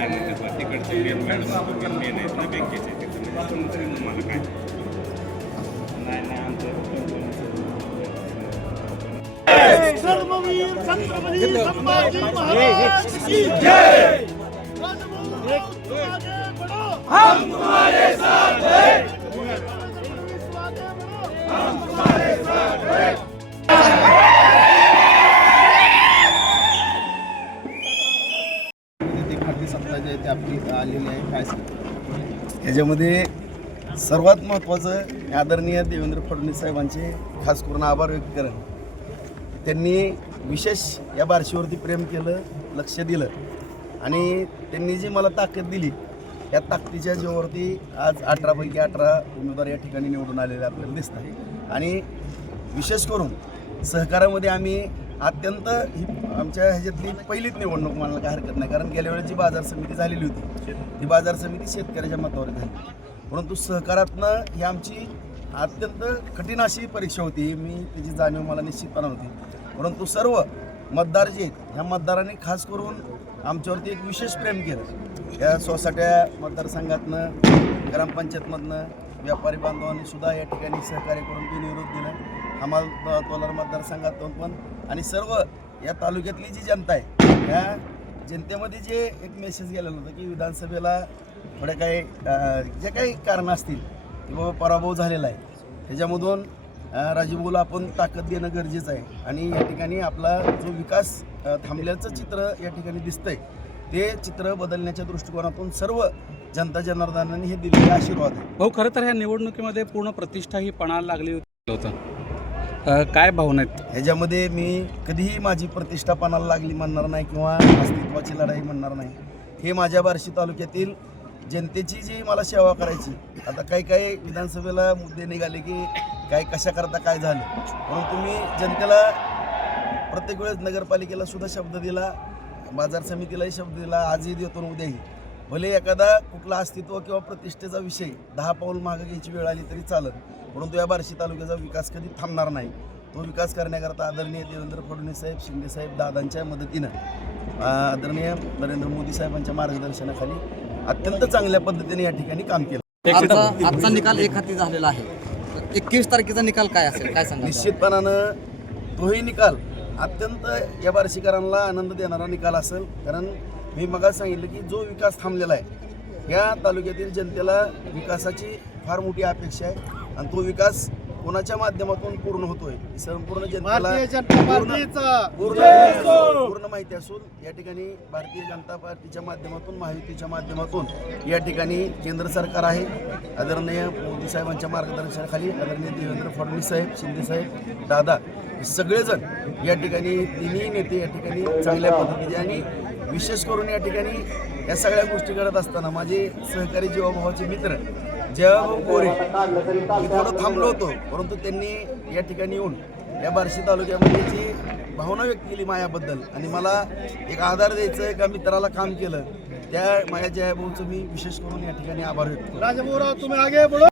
नाही त्याचा तिकडचे मेन मॅडम मेन आहेत ना बँकेचे. तिकडे समजेल तुम्हाला काय? नाही नाही आमचं सर्ववीर छत्रपती संभाजी महाराज की जय! राजभवन आगे बढ़ो हम तुम्हारे साथ हैं! याच्यामध्ये सर्वात महत्त्वाचं आदरणीय देवेंद्र फडणवीस साहेबांचे खास करून आभार व्यक्त करेन त्यांनी विशेष या बारशीवरती प्रेम केलं लक्ष दिलं आणि त्यांनी जी मला ताकद दिली या ताकदीच्या जीवावरती आज अठरापैकी अठरा उमेदवार या ठिकाणी निवडून आलेले आपल्याला दिसतात आणि विशेष करून सहकारामध्ये आम्ही अत्यंत ही आमच्या ह्याच्यातली पहिलीच निवडणूक म्हणायला काय हरकत नाही. कारण गेल्या वेळेस जी बाजार समिती झालेली होती. ती बाजार समिती शेतकऱ्याच्या मतावर झाली. परंतु सहकारातनं ही आमची अत्यंत कठीण अशी परीक्षा होती. मी त्याची जाणीव मला निश्चितपणा होती. परंतु सर्व मतदार जे आहेत ह्या मतदारांनी खास करून आमच्यावरती एक विशेष प्रेम केलं. या सोसाट्या मतदारसंघातनं ग्रामपंचायतमधनं व्यापारी बांधवांनी सुद्धा या ठिकाणी सहकार्य करून बिनविरोध दिलं. हमाल तोलार मतदारसंघातून पण. आणि सर्व या तालुक्यातली जी जनता आहे ह्या जनतेमध्ये जे एक मेसेज गेलेला होता की विधानसभेला थोड्या काही जे काही कारणं असतील की बाबा पराभव झालेला आहे. त्याच्यामधून राजीवला आपण ताकद देणं गरजेचं आहे. आणि या ठिकाणी आपला जो विकास थांबल्याचं चित्र या ठिकाणी दिसतंय. ते चित्र बदलण्याच्या दृष्टिकोनातून सर्व जनता जनार्दनाने हे दिलेले आशीर्वाद आहे भाऊ खरं तर ह्या निवडणुकीमध्ये पूर्ण प्रतिष्ठा ही पणाला लागली होती. अ, काय भावना आहेत? ह्याच्यामध्ये मी कधीही माझी प्रतिष्ठा पणाला लागली म्हणणार नाही किंवा अस्तित्वाची लढाई म्हणणार नाही. हे माझ्या बार्शी तालुक्यातील जनतेची जी मला सेवा करायची आता काही काही विधानसभेला मुद्दे निघाले की काय कशा करता काय झालं. म्हणून तुम्ही जनतेला प्रत्येक वेळेस नगरपालिकेला सुद्धा शब्द दिला बाजार समितीलाही शब्द दिला आजही देतो उद्याही. भले एखादा कुठला अस्तित्व किंवा प्रतिष्ठेचा विषय दहा पाऊल मागं घ्यायची वेळ आली तरी चालत परंतु या बार्शी तालुक्याचा विकास कधी थांबणार नाही. तो विकास करण्याकरता आदरणीय देवेंद्र फडणवीस साहेब शिंदे साहेब दादांच्या मदतीनं आदरणीय नरेंद्र मोदी साहेबांच्या मार्गदर्शनाखाली अत्यंत चांगल्या पद्धतीने या ठिकाणी काम केलं. आजचा आजचा निकाल एक हाती झालेला आहे. एकवीस तारखेचा निकाल काय असेल? काय सांगा निश्चितपणानं तोही निकाल अत्यंत या बार्शीकरांना आनंद देणारा निकाल असेल. कारण मी मगा सांगितलं की जो विकास थांबलेला आहे या तालुक्यातील जनतेला विकासाची फार मोठी अपेक्षा आहे. आणि तो विकास कोणाच्या माध्यमातून पूर्ण होतोय? ही संपूर्ण जनतेला भारतीय जनता पूर्ण- माहिती असून या ठिकाणी भारतीय जनता पार्टीच्या माध्यमातून महायुतीच्या माध्यमातून या ठिकाणी केंद्र सरकार आहे. आदरणीय मोदी साहेबांच्या मार्गदर्शनाखाली आदरणीय देवेंद्र फडणवीस साहेब शिंदे साहेब दादा हे सगळेजण या ठिकाणी तिन्ही नेते या ठिकाणी चांगल्या पद्धतीने आणि विशेष करून या ठिकाणी या सगळ्या गोष्टी करत असताना माझे सहकारी जीवाभावाचे मित्र जयभाऊ गोरे हो मी थोडं थांबलो होतो परंतु त्यांनी या ठिकाणी येऊन या बार्शी तालुक्यामध्ये जी भावना व्यक्त केली मायाबद्दल आणि मला एक आधार द्यायचं एका मित्राला काम केलं त्या माझ्या जयभाऊचं मी विशेष करून या ठिकाणी आभार व्यक्त करतो. राजभवन आगे बोला.